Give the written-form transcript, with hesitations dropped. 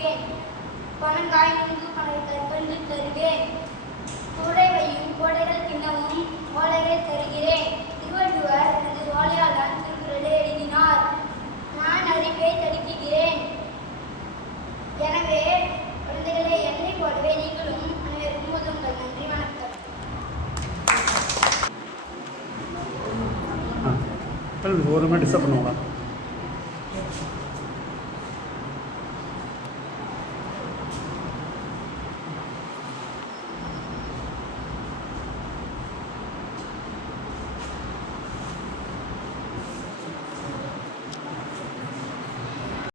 அளிப்பேன். பனங்காய் நுங்கு பனை கற்கண்டு தருவேன். கூடை வையும் கோடைகள் கிண்ணமும் ஓலைகள் தருகிறேன். திருவள்ளுவர் எனது வாயால் தான் திருக்குறளை எழுதினார். நான் அறிவை தடுக்கிறேன். எனவே குழந்தைகளை என்னை போலவே நீங்களும் அனைவருக்கும் உதவுங்கள். நன்றி, வணக்கம். ஒரு மினிட் டிஸ்டர்ப் பண்ணுவாங்களா?